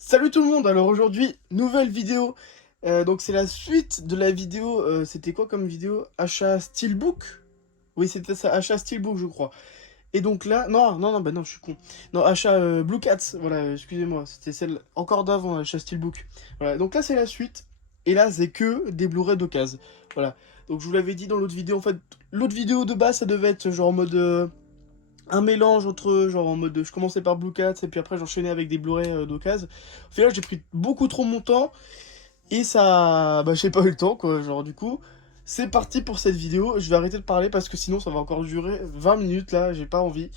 Salut tout le monde, alors aujourd'hui, nouvelle vidéo. Donc c'est la suite de la vidéo, c'était quoi comme vidéo? Achat Steelbook? Oui, c'était ça, achat Steelbook je crois. Et donc là, non, bah non, je suis con. Non, achat Blue Cats, voilà, excusez-moi, c'était celle encore d'avant, achat Steelbook. Voilà, donc là c'est la suite, et là c'est que des Blu-ray d'occasion. Voilà, donc je vous l'avais dit dans l'autre vidéo, en fait, l'autre vidéo de base ça devait être genre en mode... un mélange entre, genre en mode, je commençais par Blue Cats et puis après j'enchaînais avec des Blu-ray d'occasion. Au final j'ai pris beaucoup trop mon temps et ça, bah j'ai pas eu le temps quoi, genre du coup, c'est parti pour cette vidéo. Je vais arrêter de parler parce que sinon ça va encore durer 20 minutes là, j'ai pas envie.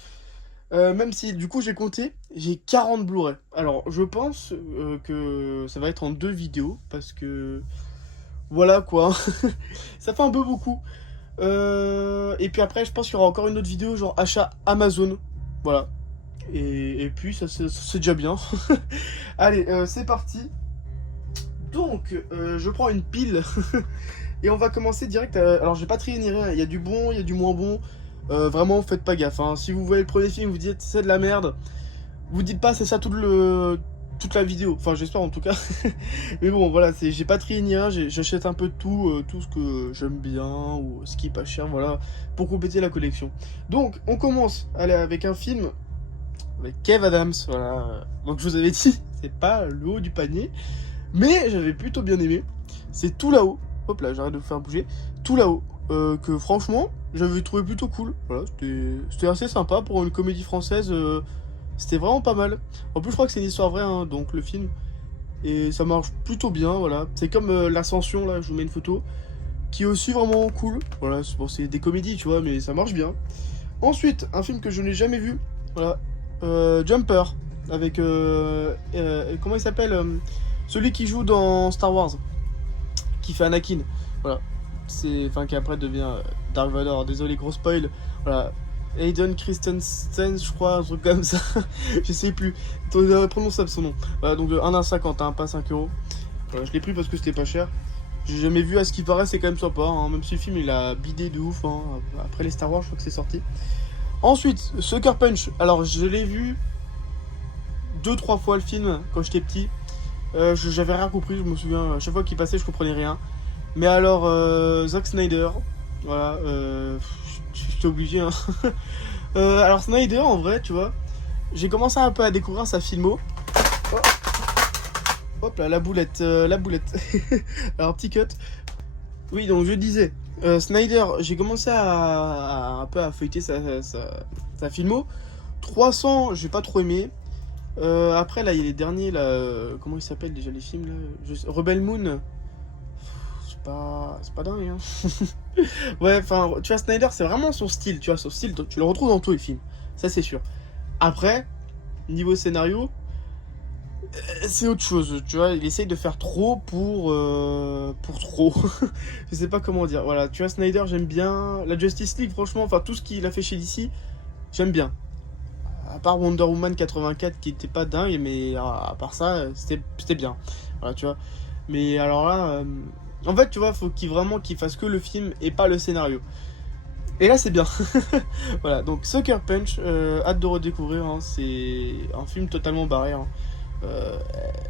Même si du coup j'ai compté, j'ai 40 Blu-ray. Alors je pense que ça va être en deux vidéos parce que voilà quoi, ça fait un peu beaucoup. Et puis après, je pense qu'il y aura encore une autre vidéo, genre achat Amazon. Voilà. Et puis, ça, c'est déjà bien. Allez, c'est parti. Donc, je prends une pile. Et on va commencer direct. Alors, j'ai pas trié ni rien. Il y a du bon, il y a du moins bon. Vraiment, faites pas gaffe, hein. Si vous voyez le premier film, vous dites c'est de la merde. Vous dites pas c'est ça toute la vidéo. Enfin, j'espère en tout cas. Mais bon, voilà, j'ai pas trié ni rien. J'achète un peu de tout, tout ce que j'aime bien ou ce qui est pas cher, voilà, pour compléter la collection. Donc, on commence allez, avec un film avec Kev Adams, voilà. Donc, je vous avais dit, c'est pas le haut du panier, mais j'avais plutôt bien aimé. C'est Tout là-haut. Hop là, j'arrête de vous faire bouger. Tout là-haut. Que franchement, j'avais trouvé plutôt cool. Voilà, c'était assez sympa pour une comédie française. C'était vraiment pas mal. En plus, je crois que c'est une histoire vraie, hein, donc le film. Et ça marche plutôt bien, voilà. C'est comme l'Ascension, là, je vous mets une photo, qui est aussi vraiment cool. Voilà, bon, c'est des comédies, tu vois, mais ça marche bien. Ensuite, un film que je n'ai jamais vu, voilà. Jumper, avec... comment il s'appelle celui qui joue dans Star Wars, qui fait Anakin. Voilà. Enfin, qui après devient Dark Vador. Désolé, gros spoil. Voilà. Hayden Christensen, je crois, un truc comme ça. Je sais plus. Prononçable son nom. Voilà, donc de 1,50 hein, pas 5 euros. Voilà, je l'ai pris parce que c'était pas cher. J'ai jamais vu, à ce qui paraît, c'est quand même sympa. Hein. Même si le film il a bidé de ouf. Hein. Après les Star Wars, je crois que c'est sorti. Ensuite, Sucker Punch. Alors, je l'ai vu deux trois fois le film quand j'étais petit. J'avais rien compris, je me souviens. À chaque fois qu'il passait, je comprenais rien. Mais alors, Zack Snyder. Voilà, j'étais obligé. Hein. Alors, Snyder, en vrai, tu vois, j'ai commencé un peu à découvrir sa filmo. Oh, hop là, la boulette, la boulette. Alors, petit cut. Oui, donc je disais, Snyder, j'ai commencé un peu à feuilleter sa filmo. 300, j'ai pas trop aimé. Après, là, il y a les derniers, là, comment ils s'appellent déjà les films, là Rebel Moon. C'est pas dingue, hein. Ouais, enfin, tu vois, Snyder, c'est vraiment son style, tu vois, son style, tu le retrouves dans tous les films. Ça, c'est sûr. Après, niveau scénario, c'est autre chose, tu vois, il essaye de faire trop pour trop. Je sais pas comment dire. Voilà, tu vois, Snyder, j'aime bien. La Justice League, franchement, enfin, tout ce qu'il a fait chez DC, j'aime bien. À part Wonder Woman 84 qui était pas dingue, mais à part ça, c'était bien. Voilà, tu vois. Mais alors là, en fait, tu vois, faut qu'il fasse que le film et pas le scénario. Et là, c'est bien. Voilà, donc Sucker Punch, hâte de redécouvrir. Hein, c'est un film totalement barré. Hein. Euh,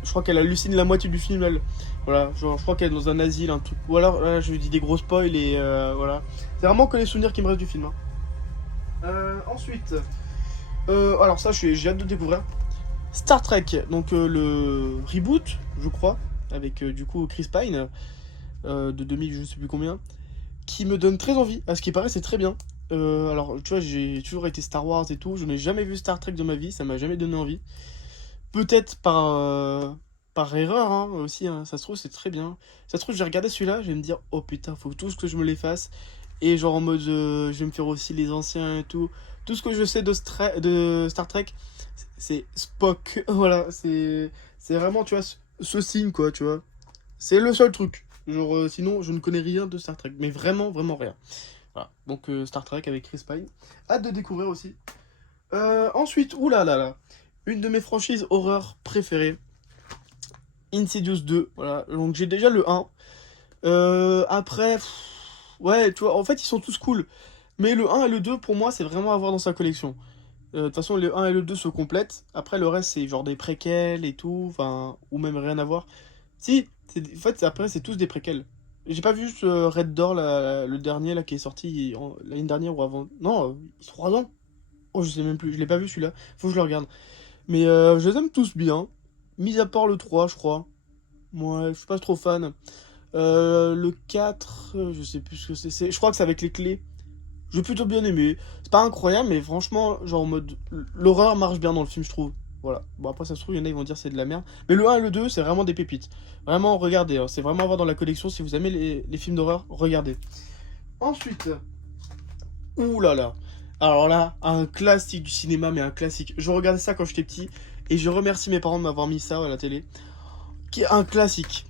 je crois qu'elle hallucine la moitié du film, elle. Voilà, genre, je crois qu'elle est dans un asile, un truc. Ou alors, là, je lui dis des gros spoils et voilà. C'est vraiment que les souvenirs qui me restent du film. Hein. Ensuite, alors ça, j'ai hâte de découvrir. Star Trek, donc le reboot, je crois, avec du coup Chris Pine, de 2000, je sais plus combien, qui me donne très envie. À ce qui paraît, c'est très bien. Alors, tu vois, j'ai toujours été Star Wars et tout. Je n'ai jamais vu Star Trek de ma vie, ça m'a jamais donné envie. Peut-être par erreur hein, aussi, hein. Ça se trouve, c'est très bien. Ça se trouve, je vais regarder celui-là, je vais me dire, oh putain, faut tous que je me les fasse. Et genre en mode, je vais me faire aussi les anciens et tout. Tout ce que je sais de Star Trek, c'est Spock. Voilà, c'est vraiment, tu vois, ce signe, quoi, tu vois. C'est le seul truc. Genre, sinon, je ne connais rien de Star Trek. Mais vraiment, vraiment rien. Voilà. Donc, Star Trek avec Chris Pine. Hâte de découvrir aussi. Ensuite, oulala, là. Une de mes franchises horreur préférées. Insidious 2. Voilà. Donc, j'ai déjà le 1. Après, ouais, tu vois, en fait, ils sont tous cool. Mais le 1 et le 2, pour moi, c'est vraiment à avoir dans sa collection. De toute façon, le 1 et le 2 se complètent. Après, le reste, c'est genre des préquels et tout, enfin, ou même rien à voir. Si, en fait, après, c'est tous des préquels. J'ai pas vu ce Red Door, le dernier, là, qui est sorti l'année dernière ou avant. Non, 3 ans. Oh, je sais même plus, je l'ai pas vu celui-là. Faut que je le regarde. Mais je les aime tous bien. Mis à part le 3, je crois. Moi, je suis pas trop fan. Le 4, je sais plus ce que c'est. Je crois que c'est avec les clés. J'ai plutôt bien aimé. C'est pas incroyable, mais franchement, genre en mode. L'horreur marche bien dans le film, je trouve. Voilà. Bon, après, ça se trouve, il y en a, ils vont dire c'est de la merde. Mais le 1 et le 2, c'est vraiment des pépites. Vraiment, regardez. Hein, c'est vraiment à voir dans la collection. Si vous aimez les films d'horreur, regardez. Ensuite. Ouh là là. Alors là, un classique du cinéma, mais un classique. Je regardais ça quand j'étais petit. Et je remercie mes parents de m'avoir mis ça à la télé. Qui est un classique.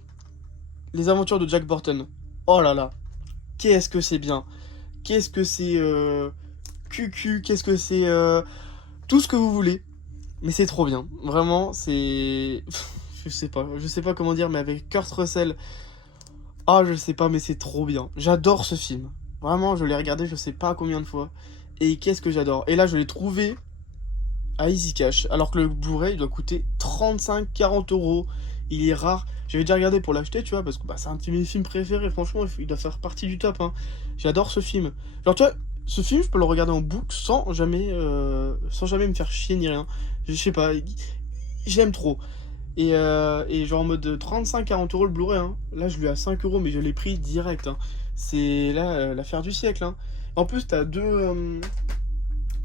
Les aventures de Jack Burton. Oh là là. Qu'est-ce que c'est bien. Qu'est-ce que c'est cucu, qu'est-ce que c'est tout ce que vous voulez. Mais c'est trop bien. Vraiment, c'est je sais pas comment dire, mais avec Kurt Russell. Ah, je sais pas, mais c'est trop bien. J'adore ce film. Vraiment, je l'ai regardé je sais pas combien de fois. Et qu'est-ce que j'adore. Et là, je l'ai trouvé à Easy Cash. Alors que le Blu-ray, il doit coûter 35-40 euros. Il est rare. J'avais déjà regardé pour l'acheter, tu vois, parce que bah, c'est un de mes films préférés. Franchement, il doit faire partie du top. Hein. J'adore ce film. Genre, tu vois, ce film, je peux le regarder en boucle sans jamais me faire chier ni rien. Je sais pas, j'aime trop. Et genre en mode 35-40 € le Blu-ray. Hein. Là, je lui ai à 5 euros, mais je l'ai pris direct. Hein. C'est là l'affaire du siècle. Hein. En plus, t'as deux.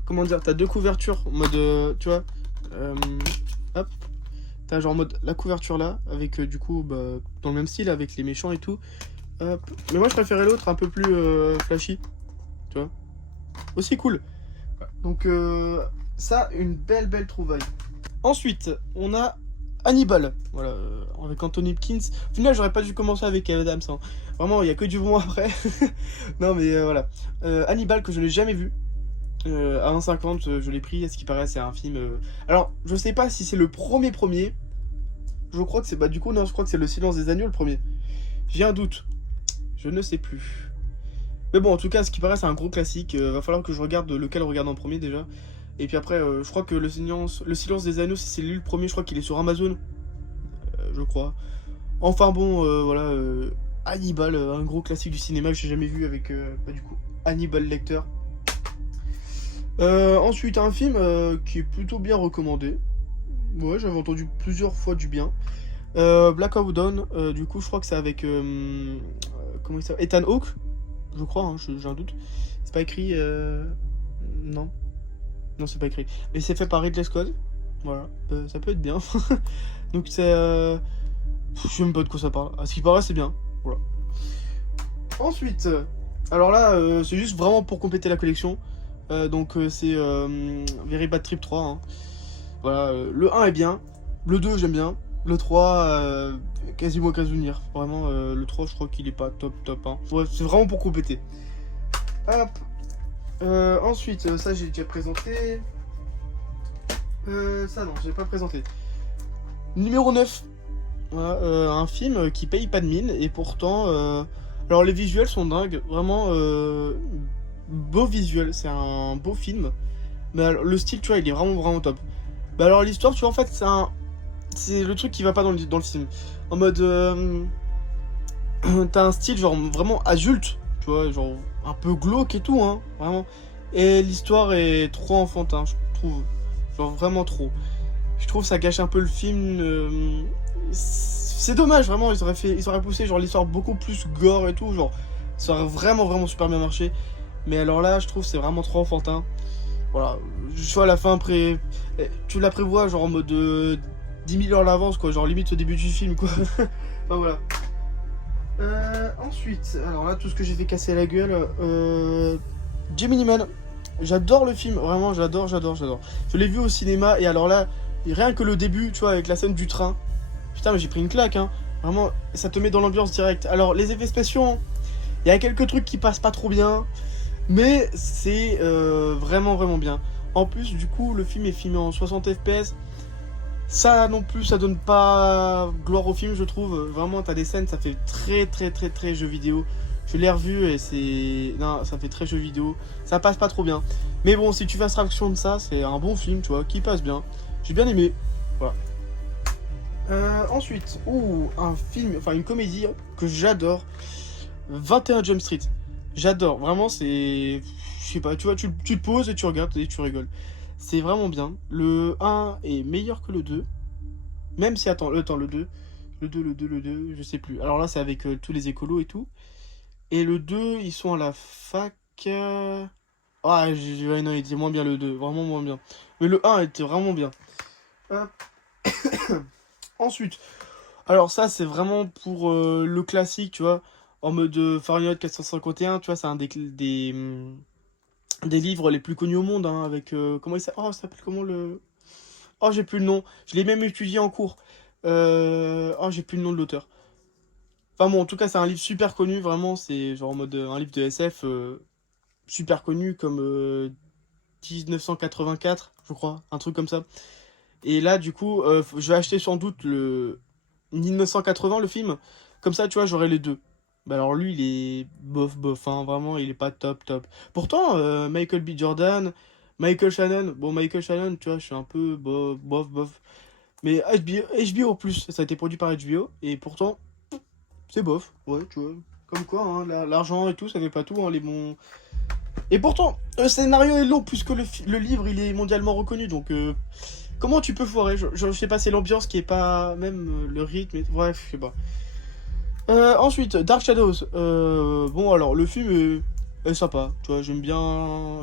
Comment dire, t'as deux couvertures en mode, tu vois, hop, t'as genre en mode la couverture là, avec du coup, bah, dans le même style, avec les méchants et tout, hop. Mais moi je préférais l'autre, un peu plus flashy, tu vois, aussi cool. Donc ça, une belle trouvaille. Ensuite, on a Hannibal, voilà, avec Anthony Hopkins. Au final, j'aurais pas dû commencer avec Kev Adams, hein. Vraiment, il y a que du bon après. Non mais voilà, Hannibal que je n'ai jamais vu. À 1,50 je l'ai pris, à ce qui paraît c'est un film... Alors je sais pas si c'est le premier, je crois que c'est... Bah du coup non, je crois que c'est Le Silence des Agneaux le premier. J'ai un doute, je ne sais plus. Mais bon en tout cas à ce qui paraît c'est un gros classique, va falloir que je regarde lequel regarde en premier déjà. Et puis après je crois que Le Silence des Agneaux si c'est lui le premier, je crois qu'il est sur Amazon, je crois. Enfin bon voilà, Hannibal, un gros classique du cinéma que j'ai jamais vu avec bah, du coup Hannibal Lecter. Ensuite, un film qui est plutôt bien recommandé. Ouais, j'avais entendu plusieurs fois du bien. Black Hawk Down, du coup, je crois que c'est avec. Comment il s'appelle Ethan Hawke, je crois, hein, j'ai un doute. C'est pas écrit. Non. Non, c'est pas écrit. Mais c'est fait par Ridley Scott. Voilà, ça peut être bien. Donc, c'est. Je sais même pas de quoi ça parle. À ce qui paraît, c'est bien. Voilà. Ensuite, alors là, c'est juste vraiment pour compléter la collection. Donc c'est Very Bad Trip 3. Hein. Voilà, le 1 est bien, le 2 j'aime bien, le 3 quasiment aucun souvenir. Vraiment, le 3 je crois qu'il est pas top. Hein. Ouais, c'est vraiment pour compléter. Hop. Ensuite, ça j'ai déjà présenté. Ça non, j'ai pas présenté. Numéro 9. Voilà, un film qui paye pas de mine et pourtant... alors les visuels sont dingues, vraiment beau visuel, c'est un beau film. Mais alors, le style, tu vois, il est vraiment top. Bah alors l'histoire, tu vois, en fait, c'est le truc qui va pas dans le film. En mode, t'as un style genre vraiment adulte, tu vois, genre un peu glauque et tout, hein, vraiment. Et l'histoire est trop enfantin, je trouve, genre vraiment trop. Je trouve que ça gâche un peu le film. C'est dommage, vraiment, ils auraient poussé genre l'histoire beaucoup plus gore et tout, genre ça aurait vraiment super bien marché. Mais alors là, je trouve que c'est vraiment trop enfantin. Voilà, je vois à la fin, tu la prévois genre en mode 10 000 heures à l'avance, quoi, genre limite au début du film, quoi. Enfin voilà. Ensuite, alors là, tout ce que j'ai fait casser la gueule, Gemini Man. J'adore le film, vraiment, j'adore. Je l'ai vu au cinéma, et alors là, rien que le début, tu vois, avec la scène du train, putain, mais j'ai pris une claque, hein. Vraiment, ça te met dans l'ambiance directe. Alors, les effets spéciaux, il y a quelques trucs qui passent pas trop bien, mais c'est vraiment bien. En plus, du coup, le film est filmé en 60 fps. Ça non plus, ça donne pas gloire au film, je trouve. Vraiment, t'as des scènes, ça fait très jeu vidéo. Je l'ai revu et c'est... Non, ça fait très jeu vidéo. Ça passe pas trop bien. Mais bon, si tu fais abstraction de ça, c'est un bon film, tu vois, qui passe bien. J'ai bien aimé. Voilà. Ensuite, un film, enfin une comédie que j'adore. 21 Jump Street. J'adore. Vraiment, c'est... Je sais pas, tu vois, tu te poses et tu regardes et tu rigoles. C'est vraiment bien. Le 1 est meilleur que le 2. Même si, attends, le 2. Le 2, je sais plus. Alors là, c'est avec tous les écolos et tout. Et le 2, ils sont à la fac. Ah, ouais, non, il était moins bien le 2, vraiment moins bien. Mais le 1 était vraiment bien. Hop. Ensuite, alors ça, c'est vraiment pour le classique, tu vois. En mode Fahrenheit 451, tu vois, c'est un des livres les plus connus au monde, hein, avec... comment il s'appelle? Oh, ça s'appelle comment le... Oh, j'ai plus le nom. Je l'ai même étudié en cours. Oh, j'ai plus le nom de l'auteur. Enfin bon, en tout cas, c'est un livre super connu, vraiment. C'est genre en mode un livre de SF super connu comme 1984, je crois, un truc comme ça. Et là, du coup, je vais acheter sans doute le 1980, le film. Comme ça, tu vois, j'aurai les deux. Bah alors lui, il est bof, bof, hein, vraiment, il est pas top, top. Pourtant, Michael B. Jordan, Michael Shannon, bon, Michael Shannon, tu vois, je suis un peu bof, bof, bof. Mais HBO plus, ça a été produit par HBO, et pourtant, c'est bof, ouais, tu vois. Comme quoi, hein, l'argent et tout, ça fait pas tout, hein, les bons... Et pourtant, le scénario est long, puisque le livre, il est mondialement reconnu, donc... comment tu peux foirer? Je sais pas, c'est l'ambiance qui est pas... Même le rythme, bref, je sais pas. Ensuite, Dark Shadows. Bon, alors, le film est sympa, tu vois, j'aime bien...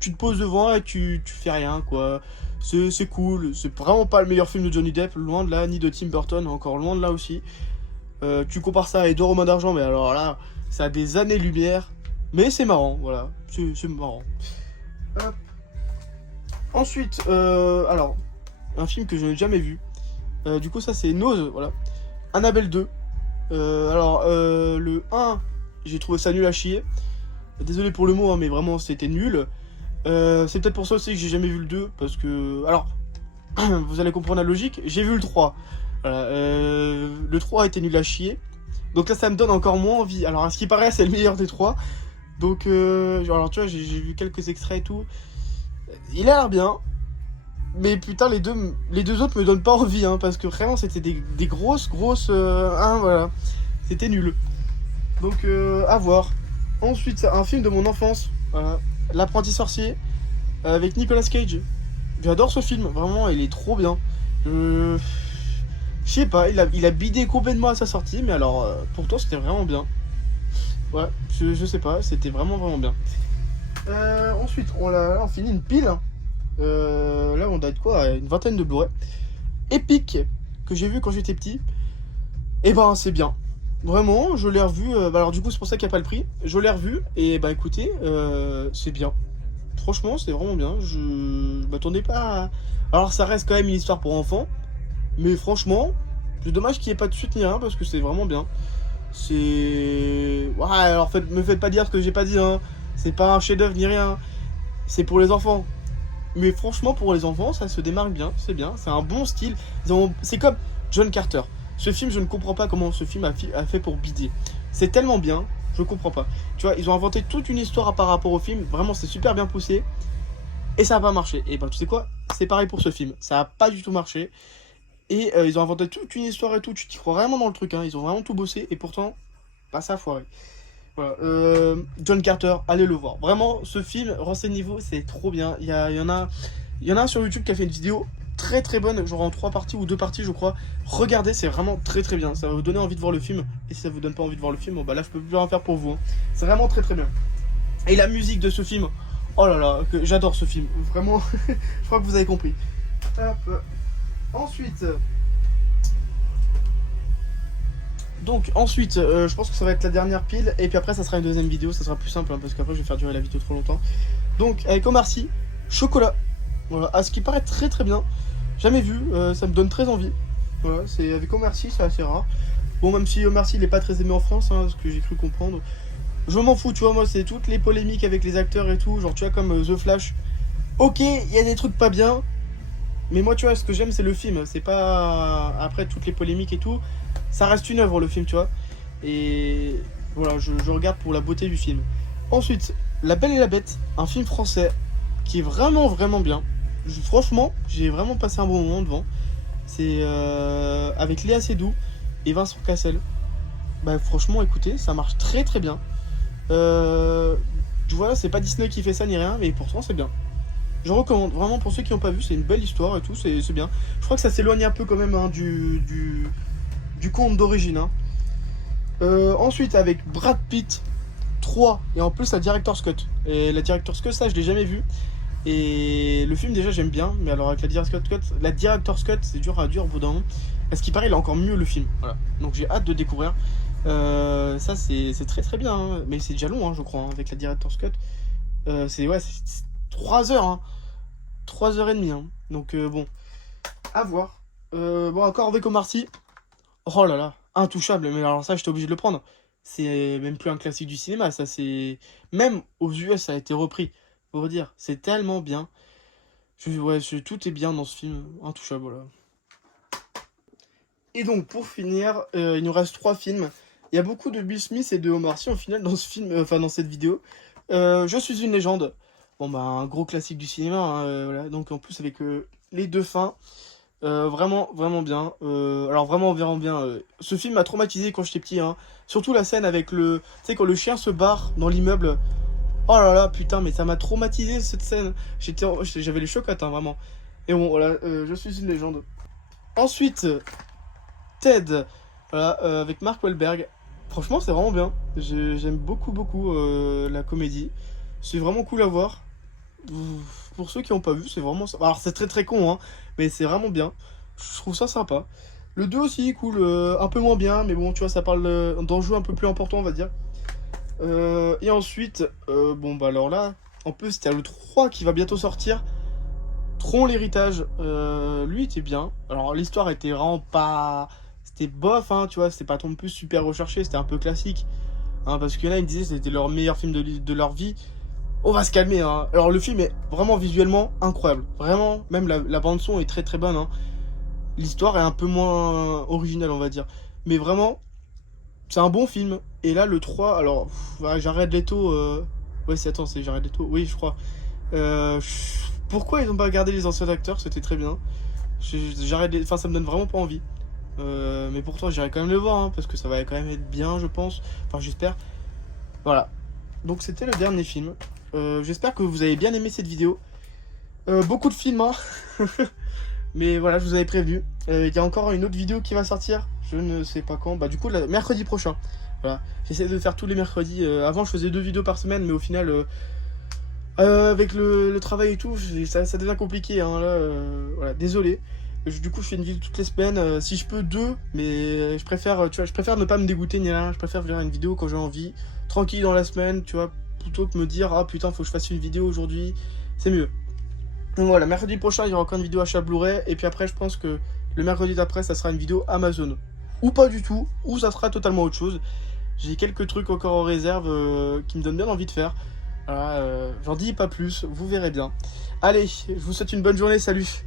Tu te poses devant et tu fais rien, quoi. C'est cool, c'est vraiment pas le meilleur film de Johnny Depp, loin de là, ni de Tim Burton, encore loin de là aussi. Tu compares ça à Edouard aux mains d'argent, mais alors là, ça a des années-lumière. Mais c'est marrant, voilà, c'est marrant. Hop. Ensuite, alors, un film que je n'ai jamais vu. Du coup, ça c'est Nose, voilà. Annabelle 2. Le 1, j'ai trouvé ça nul à chier. Désolé pour le mot, hein, mais vraiment c'était nul. C'est peut-être pour ça aussi que j'ai jamais vu le 2, parce que... Alors, vous allez comprendre la logique, j'ai vu le 3. Voilà, le 3 était nul à chier. Donc là, ça me donne encore moins envie. Alors, à ce qui paraît, c'est le meilleur des 3. Donc, alors tu vois, j'ai vu quelques extraits et tout. Il a l'air bien. Mais putain, les deux autres me donnent pas envie, hein, parce que vraiment, c'était des grosses... hein, voilà. C'était nul. Donc, à voir. Ensuite, un film de mon enfance. Voilà. L'apprenti sorcier. Avec Nicolas Cage. J'adore ce film. Vraiment, il est trop bien. Je sais pas, il a bidé complètement à sa sortie, mais alors, pourtant, c'était vraiment bien. Ouais, je sais pas, c'était vraiment, vraiment bien. Ensuite, on finit une pile. Là, on a de quoi? Une vingtaine de Blu-ray. Épique, que j'ai vu quand j'étais petit. Et ben, c'est bien. Vraiment, je l'ai revu. Alors, du coup, c'est pour ça qu'il n'y a pas le prix. Je l'ai revu, et bah écoutez, c'est bien. Franchement, c'est vraiment bien. Je m'attendais pas à... Alors, ça reste quand même une histoire pour enfants. Mais franchement, c'est dommage qu'il n'y ait pas de suite ni rien, parce que c'est vraiment bien. C'est... Ouais, alors me faites pas dire ce que j'ai pas dit, hein. C'est pas un chef-d'œuvre ni rien. C'est pour les enfants. Mais franchement, pour les enfants, ça se démarque bien, c'est bien, c'est un bon style. C'est comme John Carter. Ce film, je ne comprends pas comment ce film a fait pour bider. C'est tellement bien, je comprends pas. Tu vois, ils ont inventé toute une histoire par rapport au film, vraiment, c'est super bien poussé. Et ça a pas marché. Et ben, tu sais quoi? C'est pareil pour ce film. Ça a pas du tout marché. Et ils ont inventé toute une histoire et tout. Tu t'y crois vraiment dans le truc, hein. Ils ont vraiment tout bossé. Et pourtant, bah, ça a foiré. Voilà. John Carter, allez le voir. Vraiment, ce film, renseignez-vous, c'est trop bien. Il y en a un sur YouTube qui a fait une vidéo très très bonne, genre en 3 parties ou 2 parties, je crois. Regardez, c'est vraiment très très bien. Ça va vous donner envie de voir le film. Et si ça vous donne pas envie de voir le film, bon, bah là, je peux plus rien faire pour vous, hein. C'est vraiment très très bien. Et la musique de ce film, oh là là, j'adore ce film. Vraiment, je crois que vous avez compris. Hop. Ensuite... ensuite, je pense que ça va être la dernière pile, et puis après ça sera une deuxième vidéo, ça sera plus simple, hein, parce qu'après je vais faire durer la vidéo trop longtemps. Donc, avec Omar Sy, Chocolat, voilà, à ce qui paraît très très bien, jamais vu, ça me donne très envie. Voilà, c'est avec Omar Sy, c'est assez rare. Bon, même si Omar Sy il est pas très aimé en France, hein, ce que j'ai cru comprendre. Je m'en fous, tu vois, moi c'est toutes les polémiques avec les acteurs et tout, genre tu vois, comme The Flash. Ok, il y a des trucs pas bien, mais moi, tu vois, ce que j'aime, c'est le film. C'est pas... Après, toutes les polémiques et tout, ça reste une œuvre, le film, tu vois. Et Voilà, je regarde pour la beauté du film. Ensuite, La Belle et la Bête, un film français qui est vraiment vraiment bien. Franchement, j'ai vraiment passé un bon moment devant. C'est avec Léa Seydoux et Vincent Cassel. Bah franchement, écoutez, ça marche très très bien. Euh, voilà, c'est pas Disney qui fait ça ni rien, mais pourtant c'est bien. Je recommande, vraiment pour ceux qui n'ont pas vu, c'est une belle histoire et tout, c'est bien. Je crois que ça s'éloigne un peu quand même hein, du conte d'origine. Hein. Ensuite, avec Brad Pitt, 3 et en plus la Director's Cut. Et la Director's Cut, ça je l'ai jamais vu. Et le film déjà j'aime bien, mais alors avec la Director's Cut, c'est dur à dur au bout d'un moment. Parce qu'il paraît, il est encore mieux le film. Voilà. Donc j'ai hâte de découvrir. Ça c'est très très bien, hein. Mais c'est déjà long hein, je crois, hein, avec la Director's Cut. C'est ouais, c'est 3 heures, hein. 3 heures et demie. Hein. Donc bon, à voir. Bon, encore avec Omar Sy. Oh là là, intouchable. Mais alors ça, j'étais obligé de le prendre. C'est même plus un classique du cinéma. Ça, c'est même aux US, ça a été repris. Faut dire, c'est tellement bien. Tout est bien dans ce film. Intouchable, voilà. Et donc, pour finir, il nous reste 3 films. Il y a beaucoup de Bill Smith et de Omar Sy, au final, dans ce film, enfin, dans cette vidéo. Je suis une légende. Bon, bah, un gros classique du cinéma, hein, voilà. Donc, en plus, avec les deux fins. Vraiment, vraiment bien. Alors vraiment, vraiment bien. Ce film m'a traumatisé quand j'étais petit. Hein. Surtout la scène avec le... Tu sais, quand le chien se barre dans l'immeuble. Oh là là, putain, mais ça m'a traumatisé cette scène. J'avais les chocottes, hein, vraiment. Et bon, voilà, je suis une légende. Ensuite, Ted, voilà, avec Mark Wahlberg. Franchement, c'est vraiment bien. J'aime beaucoup, beaucoup la comédie. C'est vraiment cool à voir. Pour ceux qui n'ont pas vu, c'est vraiment... Alors, c'est très très con, hein, mais c'est vraiment bien. Je trouve ça sympa. Le 2 aussi, cool, un peu moins bien, mais bon, tu vois, ça parle d'enjeux un peu plus importants, on va dire. Et ensuite, bon, bah alors là, en plus, il y a le 3 qui va bientôt sortir. Tron l'héritage, lui était bien. Alors, l'histoire était vraiment pas... C'était bof, hein, tu vois, c'était pas non plus super recherché, c'était un peu classique. Hein, parce que là, ils me disaient que c'était leur meilleur film de leur vie. On va se calmer, hein. Alors le film est vraiment visuellement incroyable. Vraiment, même la bande son est très très bonne. Hein. L'histoire est un peu moins originale, on va dire. Mais vraiment, c'est un bon film. Et là, le 3 alors, ouais, Jared Leto... Ouais, attends, c'est Jared Leto. Oui, je crois. Pourquoi ils ont pas gardé les anciens acteurs? C'était très bien. Enfin, ça me donne vraiment pas envie. Mais pourtant, j'irai quand même le voir, hein, parce que ça va quand même être bien, je pense. Enfin, j'espère. Voilà. Donc, c'était le dernier film. J'espère que vous avez bien aimé cette vidéo. Beaucoup de films, hein. Mais voilà, je vous avais prévenu. Il y a encore une autre vidéo qui va sortir. Je ne sais pas quand. Bah, du coup, mercredi prochain. Voilà. J'essaie de faire tous les mercredis. Avant, je faisais 2 vidéos par semaine, mais au final, avec le travail et tout, ça devient compliqué. Hein, là, voilà, désolé. Du coup, je fais une vidéo toutes les semaines. Si je peux, 2. Mais je préfère, tu vois, je préfère ne pas me dégoûter ni rien. Je préfère faire une vidéo quand j'ai envie. Tranquille dans la semaine, tu vois. Plutôt que me dire, ah putain, faut que je fasse une vidéo aujourd'hui. C'est mieux. Donc voilà, mercredi prochain, il y aura encore une vidéo achat Blu-ray. Et puis après, je pense que le mercredi d'après, ça sera une vidéo Amazon. Ou pas du tout, ou ça sera totalement autre chose. J'ai quelques trucs encore en réserve qui me donnent bien envie de faire. Voilà, j'en dis pas plus, vous verrez bien. Allez, je vous souhaite une bonne journée, salut!